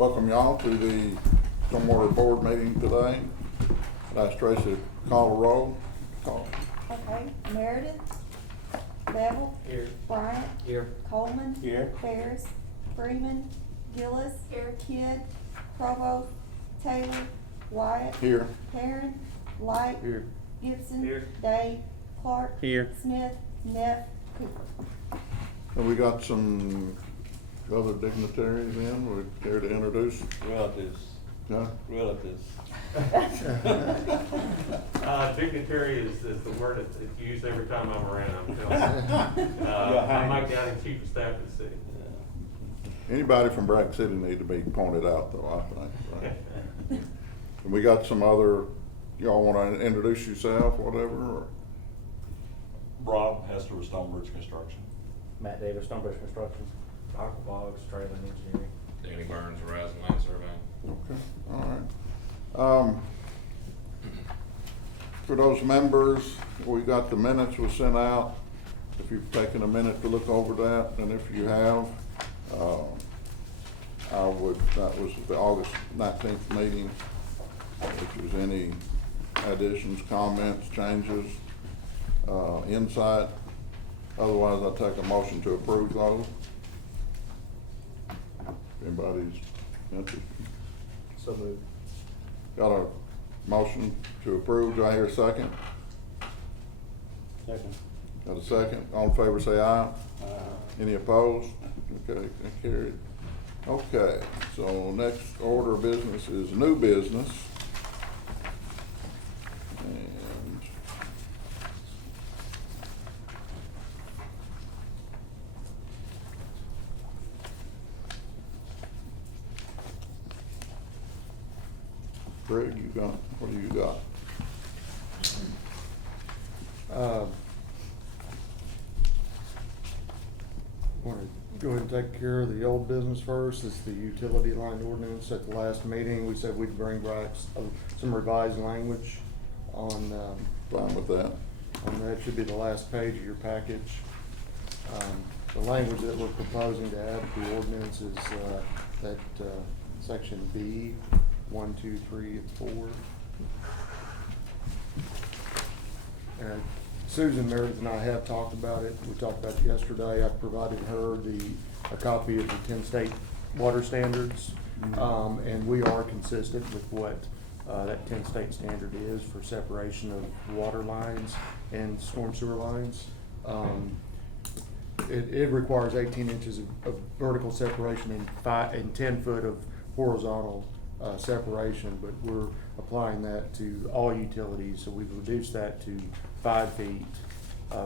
Welcome y'all to the Stormwater Board meeting today. I'd ask Tracy to call the roll. Okay, Meredith, Bevel. Here. Bryant. Here. Coleman. Here. Ferris, Freeman, Gillis. Here. Kidd, Provo, Taylor, Wyatt. Here. Perrin, Light. Here. Gibson. Here. Day, Clark. Here. Smith, Neff, Cooper. And we got some other dignitaries in. We're here to introduce. Relatives. Yeah. Relatives. Dignitary is the word that's used every time I'm around, I'm telling you. I'm Mike Downing, Chief of Staff of the city. Anybody from Brack City need to be pointed out though, I think. Right? And we got some other, y'all wanna introduce yourself, whatever, or? Rob Hester with Stonebridge Construction. Matt Davis, Stonebridge Construction. Michael Boggs, Trailer Engineering. Danny Burns, Horizon Land Surveying. Okay, all right. For those members, we got the minutes was sent out. If you've taken a minute to look over that, and if you have, that was the August 19th meeting. If there's any additions, comments, changes, insight, otherwise I'll take a motion to approve those. Anybody's interested? So moved. Got a motion to approve, do I hear a second? Second. Got a second, all in favor say aye. Any opposed? Okay, carried. Okay, so next order of business is new business. And Greg, you got, what do you got? Want to go ahead and take care of the old business first. It's the utility line ordinance. At the last meeting, we said we'd bring back some revised language on, Fine with that? that should be the last page of your package. The language that we're proposing to add to the ordinance is that section B, 1, 2, 3, and 4. And Susan, Meredith, and I have talked about it. We talked about it yesterday. I provided her a copy of the 10 state water standards. And we are consistent with what that 10 state standard is for separation of water lines and storm sewer lines. It requires 18 inches of vertical separation and 10 foot of horizontal separation, but we're applying that to all utilities, so we've reduced that to 5 feet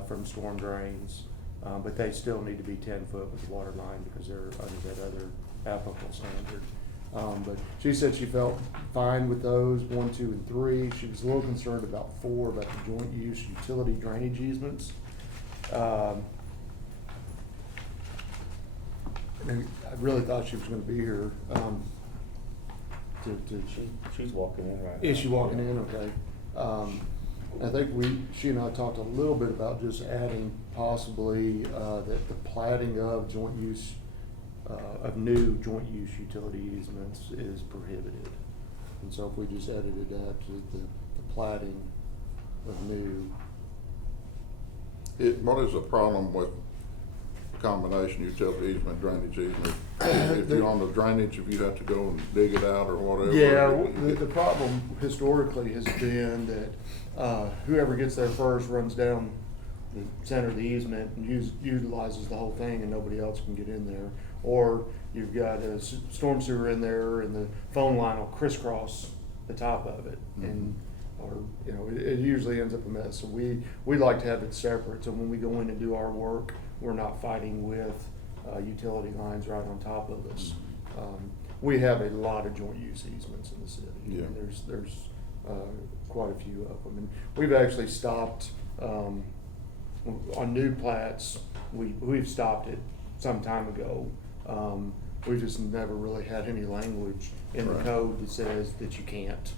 from storm drains, but they still need to be 10 foot with the water line because they're under that other applicable standard. But she said she felt fine with those 1, 2, and 3. She was a little concerned about 4, about the joint use utility drainage easements. And I really thought she was gonna be here. She's walking in right now. Is she walking in? Okay. I think she and I talked a little bit about just adding possibly, that the platting of joint use, of new joint use utility easements is prohibited. And so if we just edited that to the platting of new. What is the problem with combination utility easement, drainage easement? If you're on the drainage, if you have to go and dig it out or whatever? Yeah, the problem historically has been that whoever gets there first runs down the center of the easement and utilizes the whole thing and nobody else can get in there. Or you've got a storm sewer in there and the phone line will crisscross the top of it. And or it usually ends up a mess. So we like to have it separate. So when we go in and do our work, we're not fighting with utility lines right on top of us. We have a lot of joint use easements in the city. Yeah. And there's quite a few of them. And we've actually stopped on new plats. We've stopped it some time ago. We just never really had any language in the code that says that you can't.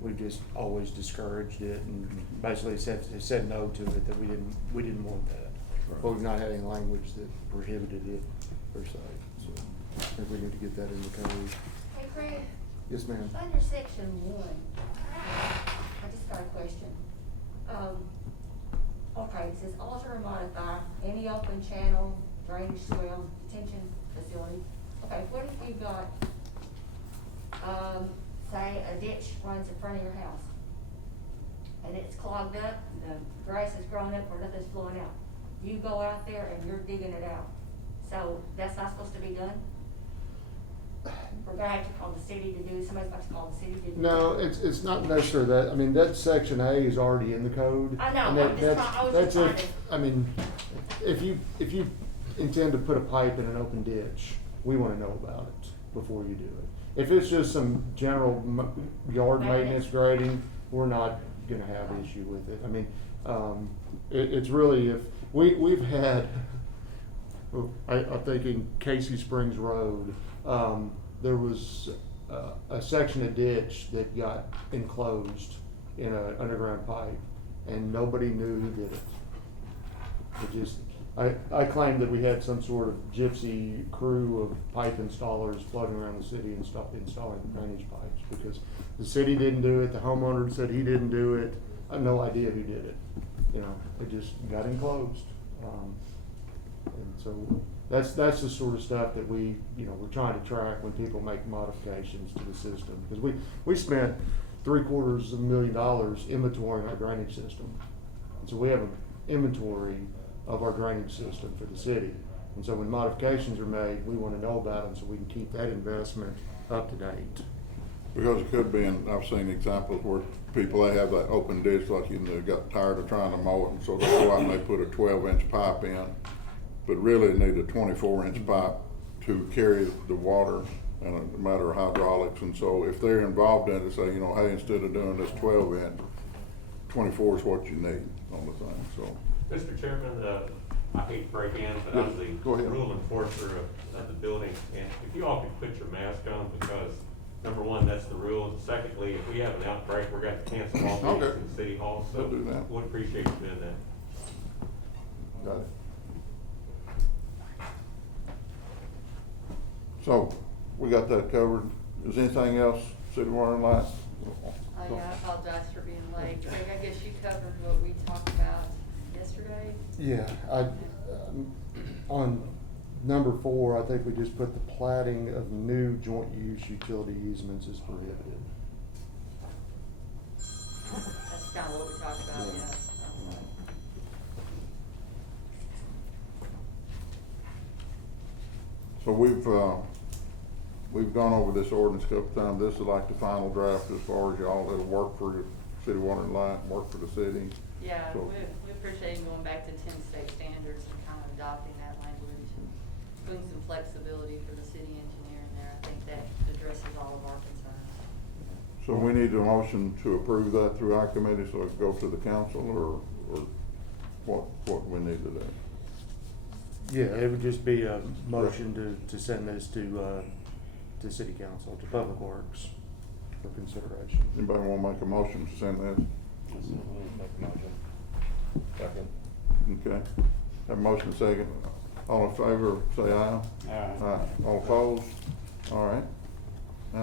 We've just always discouraged it and basically said no to it, that we didn't want that. But we've not had any language that prohibited it per se. So. think we need to get that in the code. Hey Craig, Yes, ma'am. under section 1, I just got a question. Okay, it says alter or modify any open channel, drainage swale, detention facility. Okay, what if you've got, say a ditch runs in front of your house? And it's clogged up, the grass has grown up or nothing's flowing out. You go out there and you're digging it out. So that's not supposed to be done? We're gonna have to call the city to do, somebody's about to call the city to do. No, it's not necessarily that, I mean, that section A is already in the code. I know, and I'm just that's- trying- I was that's just if- trying I mean, if you intend to put a pipe in an open ditch, we wanna know about it before you do it. If it's just some general yard maintenance grading, we're not gonna have an issue with it. I mean, it's really if, we've had, I'm thinking Casey Springs Road, there was a section of ditch that got enclosed in an underground pipe, and nobody knew who did it. It just, I claimed that we had some sort of gypsy crew of pipe installers floating around the city installing drainage pipes, because the city didn't do it, the homeowner said he didn't do it, I have no idea who did it. You know, it just got enclosed. And so that's the sort of stuff that we're trying to track when people make modifications to the system. Because we spent $750,000 inventorying our drainage system. And so we have an inventory of our drainage system for the city. And so when modifications are made, we want to know about them so we can keep that investment up to date. Because it could be, and I've seen examples where people, they have that open ditch, like, they got tired of trying to mow it, and so they go out and they put a 12-inch pipe in, but really need a 24-inch pipe to carry the water, and a matter of hydraulics. And so if they're involved in it, say, hey, instead of doing this 12-inch, 24 is what you need on the thing, so. Mr. Chairman, I hate to break in, but I'm the Go ahead. rule enforcer of the building, and if you all could put your mask on, because number one, that's the rules. Secondly, if we have an outbreak, we're going to cancel all meetings Okay. in City Hall, so We'll do that. would appreciate you doing that. Got it. So, we got that covered. Is anything else, City Water and Light? Oh yeah, I apologize for being late. Craig, I guess you covered what we talked about yesterday. Yeah, on number 4, I think we just put the platting of new joint use utility easements is prohibited. That's kind of what we talked about, Yeah. yeah. So we've gone over this ordinance a couple times. This is like the final draft as far as y'all, it'll work for your City Water and Light, work for the city. Yeah, So- we appreciate him going back to 10 state standards and kind of adopting that language and putting some flexibility for the city engineer in there. I think that addresses all of our concerns. So we need a motion to approve that through our committee, so it go to the council, or what we need to do? Yeah, it would just be a motion to send this to city council, to Public Works for consideration. Anybody wanna make a motion to send this? Second. Okay. Have a motion second. All in favor, say aye. Aye. All opposed? All right. Now,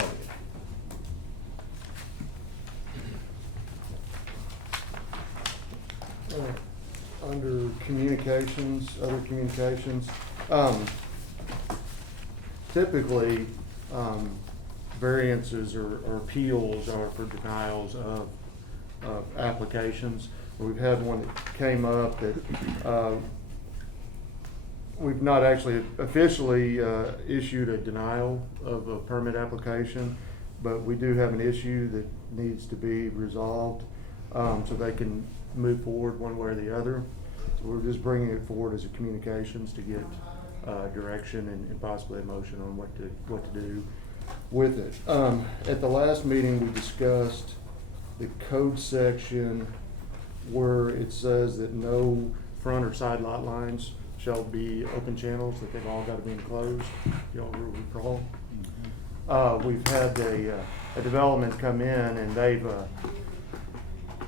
Under communications, other communications, typically, variances or appeals are for denials of applications. We've had one that came up that, we've not actually officially, issued a denial of a permit application, but we do have an issue that needs to be resolved, so they can move forward one way or the other. So we're just bringing it forward as a communications to get, direction and possibly a motion on what to do with it. At the last meeting, we discussed the code section where it says that no front or side lot lines shall be open channels, that they've all got to be enclosed. Y'all recall? We've had a development come in, and they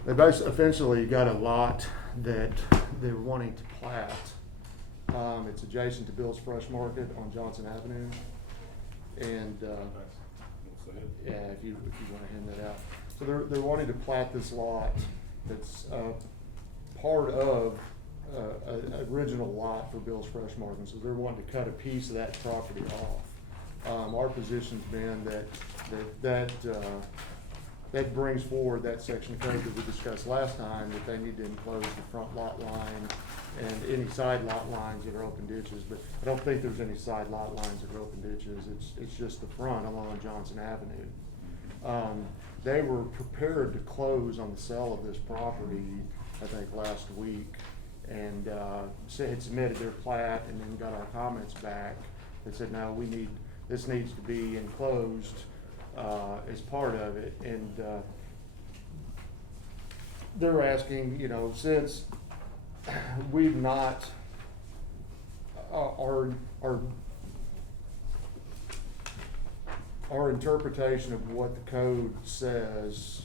essentially got a lot that they're wanting to plat. It's adjacent to Bill's Fresh Market on Johnson Avenue. And, That's it. yeah, if you wanna hand that out. So they're wanting to plat this lot that's, part of, a original lot for Bill's Fresh Market, so they're wanting to cut a piece of that property off. Our position's been that brings forward that section of code that we discussed last time, that they need to enclose the front lot line and any side lot lines that are open ditches, but I don't think there's any side lot lines that are open ditches, it's just the front along Johnson Avenue. They were prepared to close on the sale of this property, I think, last week, and, had submitted their plat and then got our comments back that said, no, this needs to be enclosed, as part of it, and, they're asking, since we've not, our interpretation of what the code says,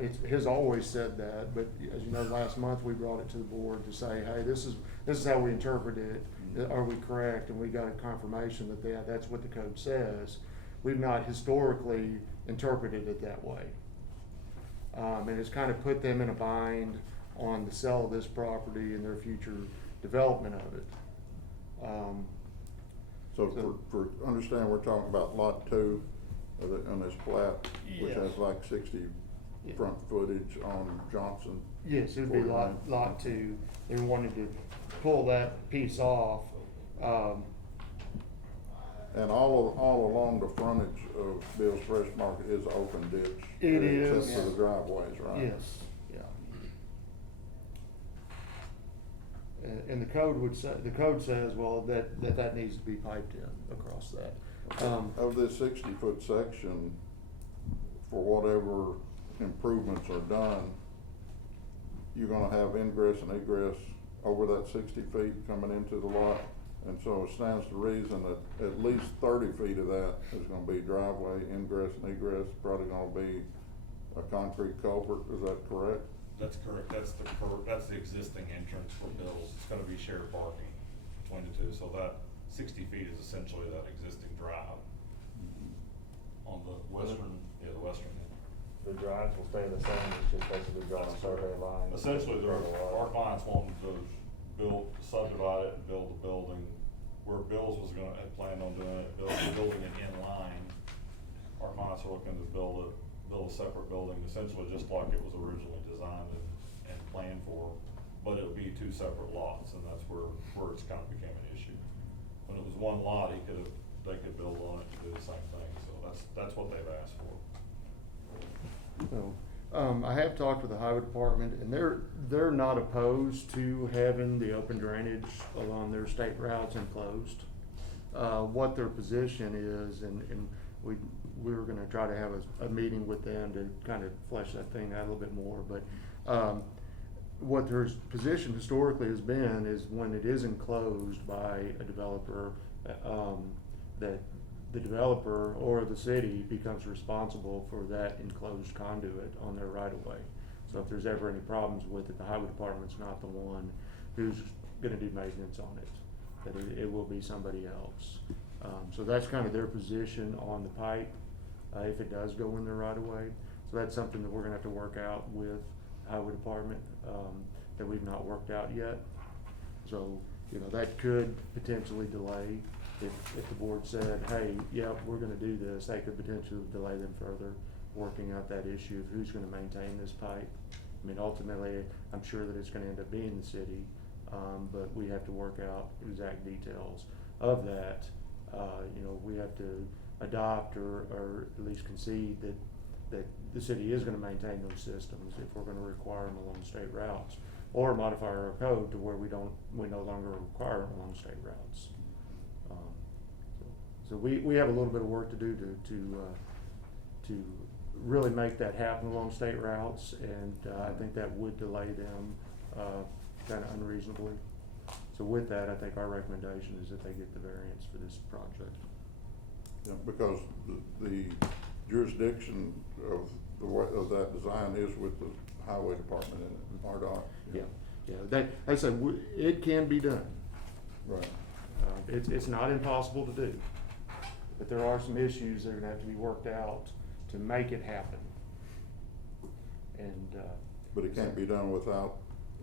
it has always said that, but as you know, last month we brought it to the board to say, hey, this is how we interpret it, are we correct? And we got a confirmation that that's what the code says. We've not historically interpreted it that way. And it's kind of put them in a bind on the sale of this property and their future development of it. So for understand, we're talking about lot 2 on this plat, which Yes. has like 60 Yeah. front footage on Johnson. Yes, it would be 49. lot 2. They wanted to pull that piece off. And all along the frontage of Bill's Fresh Market is open ditch. It is. Except for the driveways, right? Yes, yeah. And the code says, well, that needs to be piped in across that. Of this 60-foot section, for whatever improvements are done, you're gonna have ingress and egress over that 60 feet coming into the lot. And so it stands to reason that at least 30 feet of that is gonna be driveway, ingress and egress, probably gonna be a concrete culvert, is that correct? That's correct, that's the existing entrance for Bill's, it's gonna be shared parking between the two, so that 60 feet is essentially that existing drive on the western end. The drives will stay the same, it's just basically drawing a survey line. Essentially, our clients wanting to subdivide it and build a building, where Bill's had planned on doing it, building it in line. Our clients are looking to build a separate building, essentially just like it was originally designed and planned for, but it would be 2 separate lots, and that's where it's kind of became an issue. When it was one lot, they could build on it and do the same thing, so that's what they've asked for. So, I have talked with the highway department, and they're not opposed to having the open drainage along their state routes enclosed. What their position is, and we were gonna try to have a meeting with them to kind of flesh that thing out a little bit more, but, what their position historically has been is when it is enclosed by a developer, that the developer or the city becomes responsible for that enclosed conduit on their right of way. So if there's ever any problems with it, the highway department's not the one who's gonna do maintenance on it, that it will be somebody else. So that's kind of their position on the pipe, if it does go in their right of way. So that's something that we're gonna have to work out with the highway department, that we've not worked out yet. So, that could potentially delay. If the board said, hey, yeah, we're gonna do this, they could potentially delay them further, working out that issue of who's gonna maintain this pipe. I mean, ultimately, I'm sure that it's gonna end up being the city, but we have to work out exact details of that. We have to adopt or at least concede that the city is gonna maintain those systems if we're gonna require them along state routes, or modify our code to where we no longer require them along state routes. So we have a little bit of work to do to really make that happen along state routes, and I think that would delay them kind of unreasonably. So with that, I think our recommendation is that they get the variance for this project. Yeah, because the jurisdiction of that design is with the highway department in RDOT. Yeah, they said it can be done. Right. It's not impossible to do. but there are some issues that are gonna have to be worked out to make it happen. And, But it can't be done without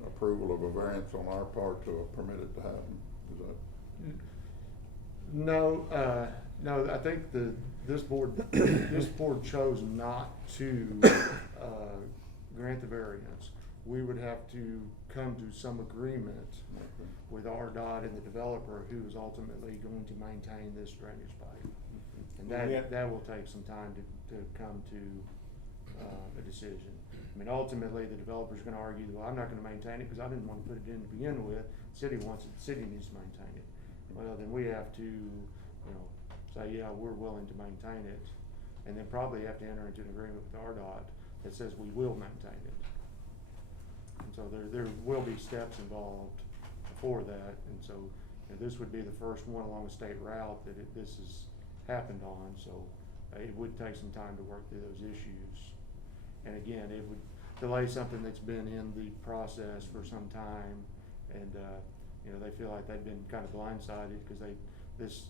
approval of a variance on our part to permit it to happen, is that? no, no, I think this board chose not to, grant the variance. We would have to come to some agreement Okay. with RDOT and the developer who is ultimately going to maintain this drainage pipe. And that will take some time to come to, a decision. I mean, ultimately, the developer's gonna argue, well, I'm not gonna maintain it because I didn't want to put it in to begin with. The city wants it, the city needs to maintain it. Well, then we have to, say, yeah, we're willing to maintain it. And then probably have to enter into an agreement with RDOT that says we will maintain it. And so there will be steps involved for that. And so this would be the first one along a state route that this has happened on. So it would take some time to work through those issues. And again, it would delay something that's been in the process for some time. And, they feel like they've been kind of blindsided because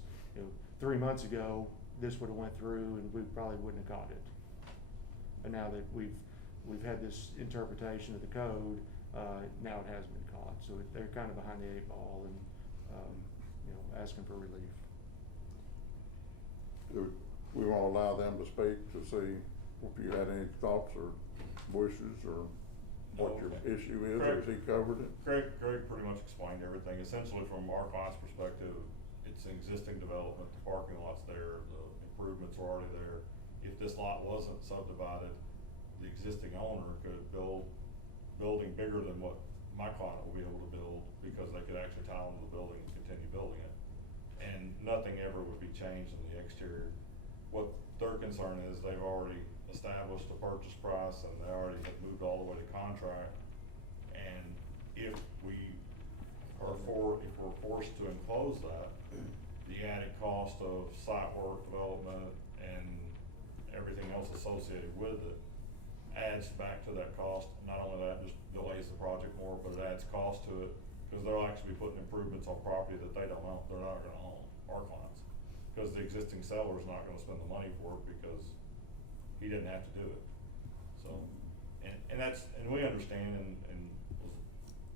3 months ago, this would have went through and we probably wouldn't have caught it. But now that we've had this interpretation of the code, now it has been caught. So they're kind of behind the 8 ball and, asking for relief. Do we want to allow them to speak to see if you had any thoughts or wishes or what your issue is, or has he covered it? Greg pretty much explained everything. Essentially, from our client's perspective, it's an existing development, the parking lot's there, the improvements are already there. If this lot wasn't subdivided, the existing owner could build building bigger than what my client will be able to build, because they could actually tile into the building and continue building it. And nothing ever would be changed in the exterior. What their concern is, they've already established a purchase price and they already have moved all the way to contract. And if we're forced to enclose that, the added cost of site work, development, and everything else associated with it adds back to that cost. Not only that, just delays the project more, but it adds cost to it, because they'll actually be putting improvements on property that they don't own, they're not gonna own, our clients. Because the existing seller's not gonna spend the money for it because he didn't have to do it. So, and we understand, and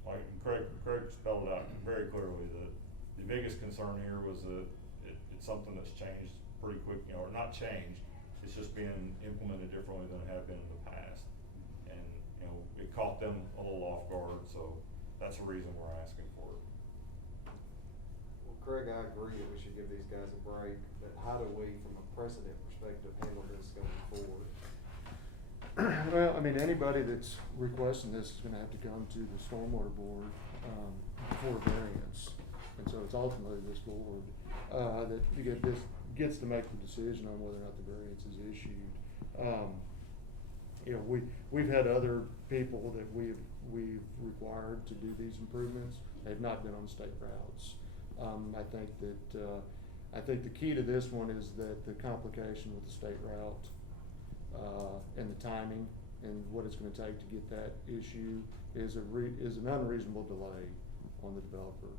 like Craig spelled it out very clearly that the biggest concern here was that it's something that's changed pretty quick, or not changed, it's just being implemented differently than it had been in the past. And, it caught them a little off guard, so that's the reason we're asking for it. Well, Craig, I agree that we should give these guys a break, but how do we, from a precedent perspective, handle this going forward? Well, I mean, anybody that's requesting this is gonna have to come to the Stormwater Board, for variance. And so it's ultimately this board, that gets to make the decision on whether or not the variance is issued. We've had other people that we've required to do these improvements. They've not been on state routes. I think the key to this one is that the complication with the state route, and the timing and what it's gonna take to get that issue is an unreasonable delay on the developer.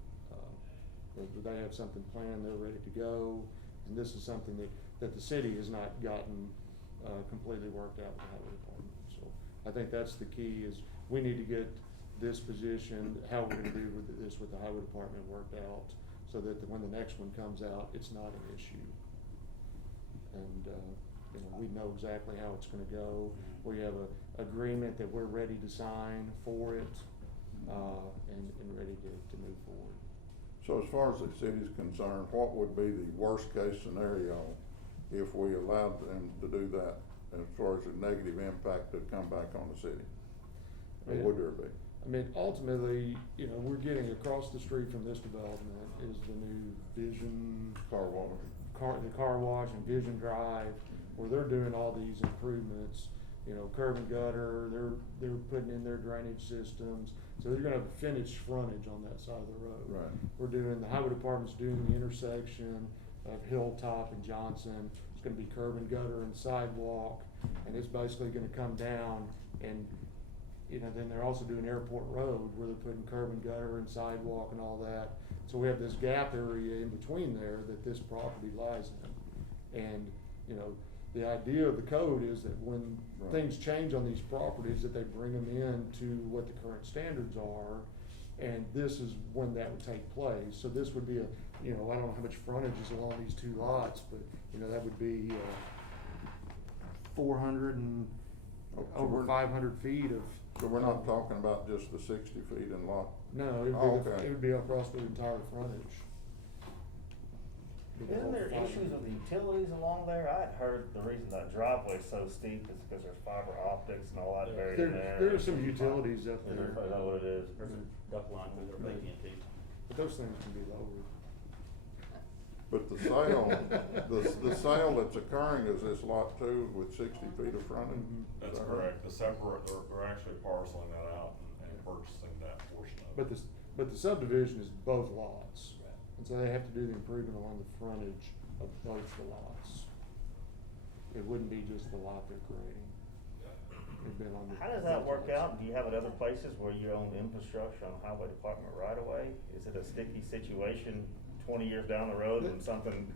They have something planned, they're ready to go, and this is something that the city has not gotten completely worked out with the highway department. So I think that's the key, is we need to get this position, how we're gonna do with this with the highway department worked out, so that when the next one comes out, it's not an issue. And we know exactly how it's gonna go. We have a agreement that we're ready to sign for it, and ready to move forward. So as far as the city's concerned, what would be the worst case scenario if we allowed them to do that, as far as the negative impact that come back on the city? Or would there be? I mean, ultimately, we're getting across the street from this development is the new Vision Car wash. the car wash and Vision Drive, where they're doing all these improvements, curb and gutter, they're putting in their drainage systems. So they're gonna have a finished frontage on that side of the road. Right. The highway department's doing the intersection of Hilltop and Johnson. It's gonna be curb and gutter and sidewalk, and it's basically gonna come down and, then they're also doing Airport Road, where they're putting curb and gutter and sidewalk and all that. So we have this gap area in between there that this property lies in. And, you know, the idea of the code is that when Right. things change on these properties, that they bring them in to what the current standards are. And this is when that would take place. So this would be a, you know, I don't know how much frontage is along these two lots, but, you know, that would be, 400 and Oh, so over we're- 500 feet of. So we're not talking about just the 60 feet in lot? No, it'd Oh, be, okay. it would be across the entire frontage. Isn't there issues with the utilities along there? I'd heard the reason that driveway's so steep is because there's fiber optics and all that buried in there. There are some utilities up Is there. that what it is? There's a duck line through there, AT&T. But those things can be lowered. But the sale, the sale that's occurring is this lot 2 with 60 feet of frontage? Mhm. That's Is that right? correct. The separate, they're actually parceling that out and purchasing that portion of it. But the subdivision is both lots. And so they have to do the improvement along the frontage of both the lots. It wouldn't be just the lot they're creating. It'd been on the. How does that work out? Do you have it other places where you own infrastructure on highway department right away? Is it a sticky situation 20 years down the road when something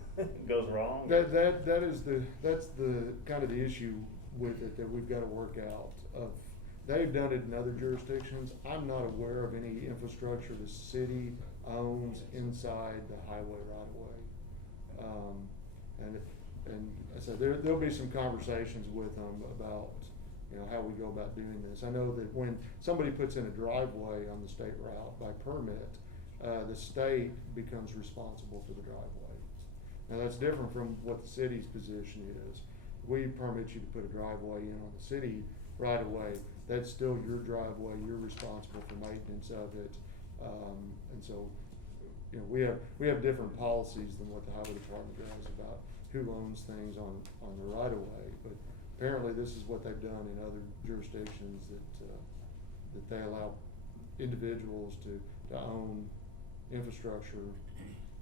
goes wrong? That's the kind of the issue with it that we've got to work out of. They've done it in other jurisdictions. I'm not aware of any infrastructure the city owns inside the highway right of way. And so there'll be some conversations with them about, you know, how we go about doing this. I know that when somebody puts in a driveway on the state route by permit, the state becomes responsible for the driveway. Now, that's different from what the city's position is. We permit you to put a driveway in on the city right away. That's still your driveway. You're responsible for maintenance of it. And so, you know, we have different policies than what the highway department does about who owns things on the right of way. But apparently, this is what they've done in other jurisdictions that they allow individuals to own infrastructure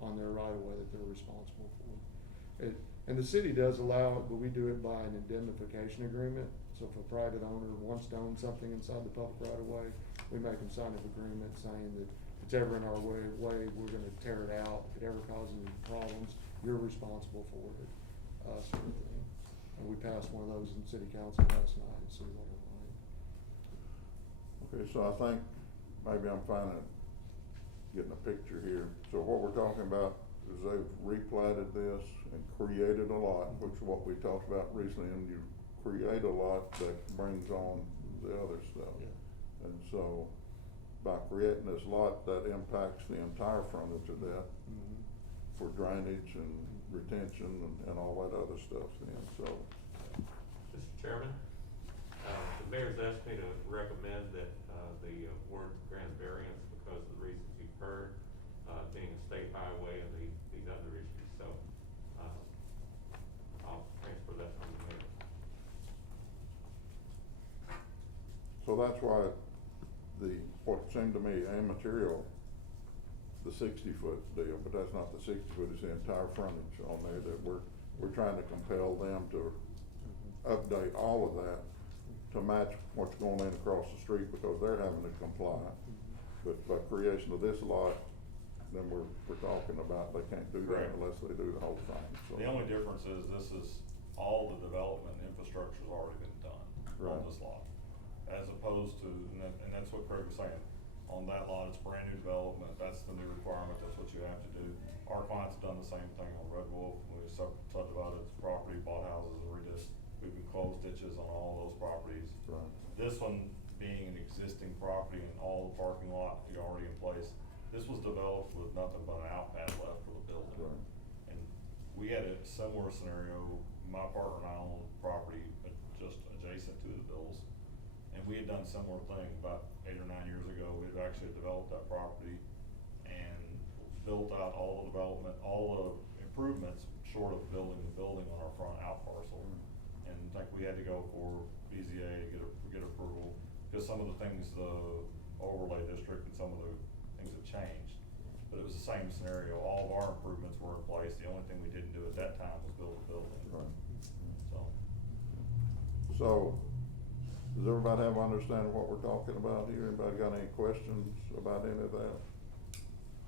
on their right of way that they're responsible for. And the city does allow it, but we do it by an indemnification agreement. So if a private owner wants to own something inside the public right of way, we make them sign an agreement saying that if it's ever in our way, we're gonna tear it out. If it ever causes any problems, you're responsible for it, sort of thing. And we passed one of those in city council last night at City Water Line. Okay, so I think maybe I'm finally getting a picture here. So what we're talking about is they've replatted this and created a lot, which is what we talked about recently, and you create a lot that brings on the other stuff. Yeah. And so by creating this lot, that impacts the entire frontage of that Mhm. for drainage and retention and all that other stuff then, so. Mr. Chairman, the mayor's asked me to recommend that the board grant variance because of the reasons you've heard, being a state highway and these other issues. So I'll transfer that from the mayor. So that's why what seemed to me immaterial, the 60-foot deal, but that's not the 60-foot, it's the entire frontage on there that we're trying to compel them to update all of that to match what's going in across the street because they're having to comply. But by creation of this lot, then we're talking about they can't do that Correct. unless they do the whole thing, so. The only difference is this is, all the development infrastructure's already been done Right. on this lot. As opposed to, and that's what Craig was saying, on that lot, it's brand new development, that's the new requirement, that's what you have to do. Our clients have done the same thing on Red Wolf, when we subdivided the property, bought houses, and we've been closed ditches on all those properties. Right. This one being an existing property and all the parking lot already in place, this was developed with nothing but an outpad left for the building. Right. And we had a similar scenario, my partner and I own property just adjacent to the Bills. And we had done a similar thing about 8 or 9 years ago. We had actually developed that property and built out all the development, all the improvements, short of building the building on our front out parcel. And I think we had to go for BZA to get approval, because some of the things, the overlay district and some of the things have changed. But it was the same scenario. All of our improvements were in place. The only thing we didn't do at that time was build a building. Right. So, Does everybody have an understanding of what we're talking about here? Anybody got any questions about any of that?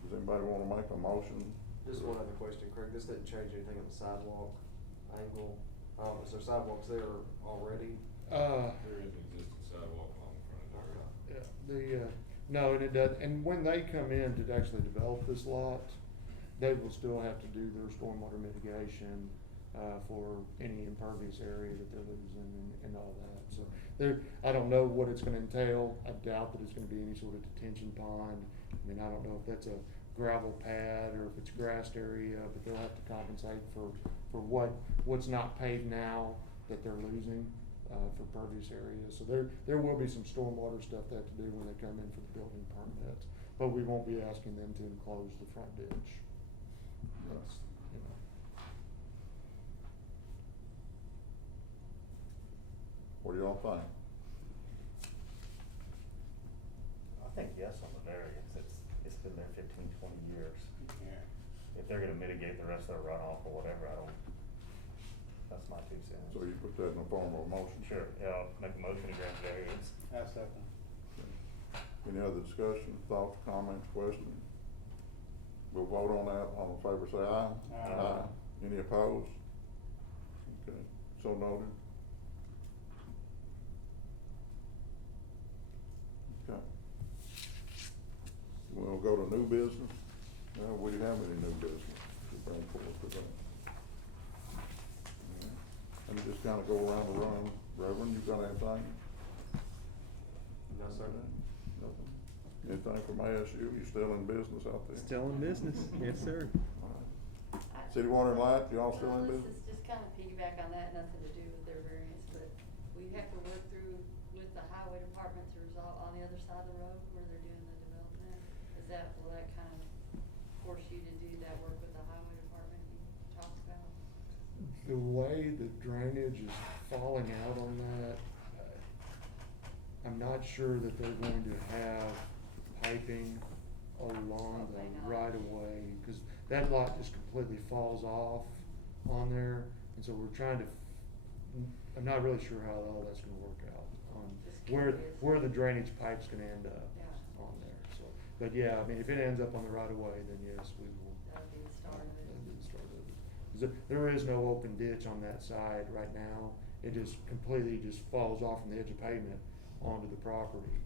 Does anybody want to make a motion? Just one other question, Craig, this didn't change anything on the sidewalk angle? Is there sidewalks there already? There is an existing sidewalk along the front of the road. Yeah, no, and it does, and when they come in to actually develop this lot, they will still have to do their stormwater mitigation, for any impervious area that they're losing and all that. So I don't know what it's gonna entail. I doubt that it's gonna be any sort of detention pond. I mean, I don't know if that's a gravel pad or if it's a grassed area, but they'll have to compensate for what's not paved now that they're losing, for pervious areas. So there will be some stormwater stuff they have to do when they come in for the building permits, but we won't be asking them to enclose the front ditch. That's, you know. What do y'all think? I think yes on the variance, it's been there 15, 20 years. Yeah. If they're gonna mitigate the rest of their runoff or whatever, that's my 2 cents. So you put that in the form of a motion? Sure, yeah, I'll make a motion to grant the variance. I second. Any other discussion, thoughts, comments, questions? We'll vote on that. All in favor, say aye. Aye. Any opposed? Okay, so noted. Okay. We'll go to new business. Well, we didn't have any new business to bring forward today. And just kinda go around the room. Reverend, you got anything? No, sir. Nothing? Anything from ASU? You still in business out there? Still in business, yes, sir. All right. City Water and Light, y'all still in business? This is just kind of piggyback on that, nothing to do with their variance, but we have to work through with the highway department to resolve on the other side of the road where they're doing the development. Will that kind of force you to do that work with the highway department you talked about? The way the drainage is falling out on that, I'm not sure that they're going to have piping along Probably the not. right of way, cause that lot just completely falls off on there, and so we're trying to, I'm not really sure how all that's gonna work out on Just where curious. the drainage pipe's gonna end up Yeah. on there, so. But yeah, I mean, if it ends up on the right of way, then yes, we will. That'd be the start of it. That'd be the start of it. 'Cause there is no open ditch on that side right now. It just completely just falls off from the edge of pavement onto the property.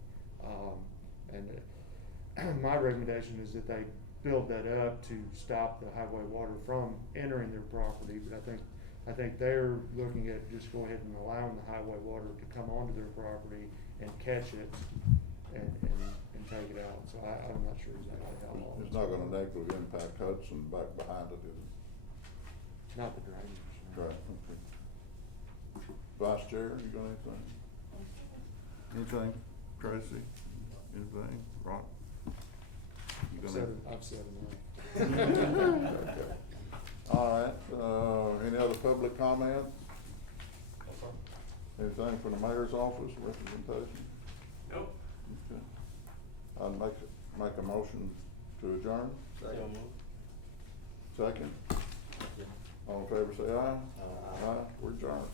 My recommendation is that they build that up to stop the highway water from entering their property, but I think they're looking at just go ahead and allowing the highway water to come onto their property and catch it and take it out. So I'm not sure exactly how long. It's not gonna negatively impact Hudson back behind it, is it? Not the drainage. no. Right, okay. Vice Chair, you got anything? Anything? Tracy? Anything? Ron? You got anything? I've said enough. Okay. All right, any other public comments? Yes, sir. Anything from the mayor's office, representation? Nope. Okay. I'd make a motion to adjourn. Second? All in favor, say aye. Aye. We're adjourned.